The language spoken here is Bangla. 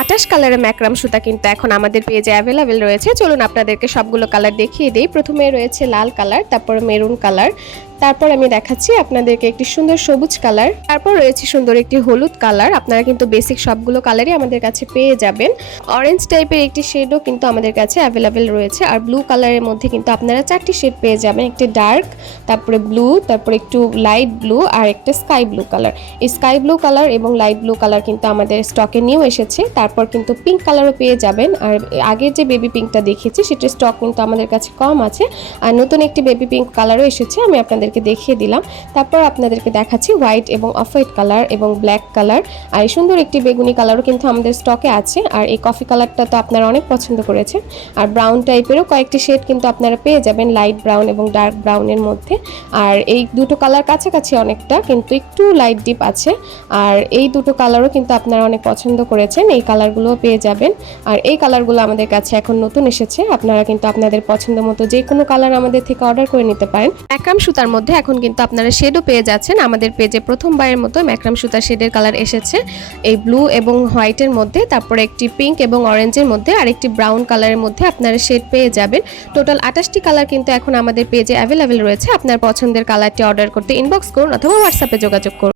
28 কালারের ম্যাক্রাম সুতা কিন্তু এখন আমাদের পেজে অ্যাভেলেবেল রয়েছে। চলুন আপনাদেরকে সবগুলো কালার দেখিয়ে দিই। প্রথমে রয়েছে লাল কালার, তারপর মেরুন কালার, তারপর আমি দেখাচ্ছি আপনাদেরকে একটি সুন্দর সবুজ কালার, তারপর রয়েছে সুন্দর একটি হলুদ কালার। আপনারা কিন্তু বেসিক সবগুলো কালারই আমাদের কাছে পেয়ে যাবেন। অরেঞ্জ টাইপের একটি শেডও কিন্তু আমাদের কাছে অ্যাভেলেবেল রয়েছে। আর ব্লু কালারের মধ্যে কিন্তু আপনারা 4টি শেড পেয়ে যাবেন, একটি ডার্ক, তারপরে ব্লু, তারপরে একটু লাইট ব্লু আর একটা স্কাই ব্লু কালার। এই স্কাই ব্লু কালার এবং লাইট ব্লু কালার কিন্তু আমাদের স্টকে নিউ এসেছে। তারপর কিন্তু পিঙ্ক কালারও পেয়ে যাবেন। আর আগের যে বেবি পিঙ্কটা দেখেছি সেটার স্টক কিন্তু আমাদের কাছে কম আছে। আর নতুন একটি বেবি পিঙ্ক কালারও এসেছে, আমি আপনাদেরকে দেখিয়ে দিলাম। তারপর আপনাদেরকে দেখাচ্ছি হোয়াইট এবং অফ হোয়াইট কালার এবং ব্ল্যাক কালার। আর এই সুন্দর একটি বেগুনি কালারও কিন্তু আমাদের স্টকে আছে। আর এই কফি কালারটা তো আপনারা অনেক পছন্দ করেছেন। আর ব্রাউন টাইপেরও কয়েকটি শেড কিন্তু আপনারা পেয়ে যাবেন, লাইট ব্রাউন এবং ডার্ক ব্রাউনের মধ্যে। আর এই দুটো কালার কাছাকাছি অনেকটা, কিন্তু একটু লাইট ডিপ আছে। আর এই দুটো কালারও কিন্তু আপনারা অনেক পছন্দ করেছেন, এই কালারগুলোও পেয়ে যাবেন। আর এই কালারগুলো আমাদের কাছে এখন নতুন এসেছে। আপনারা কিন্তু আপনাদের পছন্দ মতো যে কোনো কালার আমাদের থেকে অর্ডার করে নিতে পারেন। ম্যাক্রাম সুতার মধ্যে এখন কিন্তু আপনারা শেডও পেয়ে যাচ্ছেন। আমাদের পেজে প্রথমবারের মতো ম্যাক্রাম সুতার শেডের কালার এসেছে, এই ব্লু এবং হোয়াইটের মধ্যে, তারপরে একটি পিঙ্ক এবং অরেঞ্জের মধ্যে, আর একটি ব্রাউন কালারের মধ্যে আপনারা শেড পেয়ে যাবেন। টোটাল 28টি কালার কিন্তু এখন আমাদের পেজে অ্যাভেলেবেল রয়েছে। আপনার পছন্দের কালারটি অর্ডার করতে ইনবক্স করুন অথবা হোয়াটসঅ্যাপে যোগাযোগ করুন।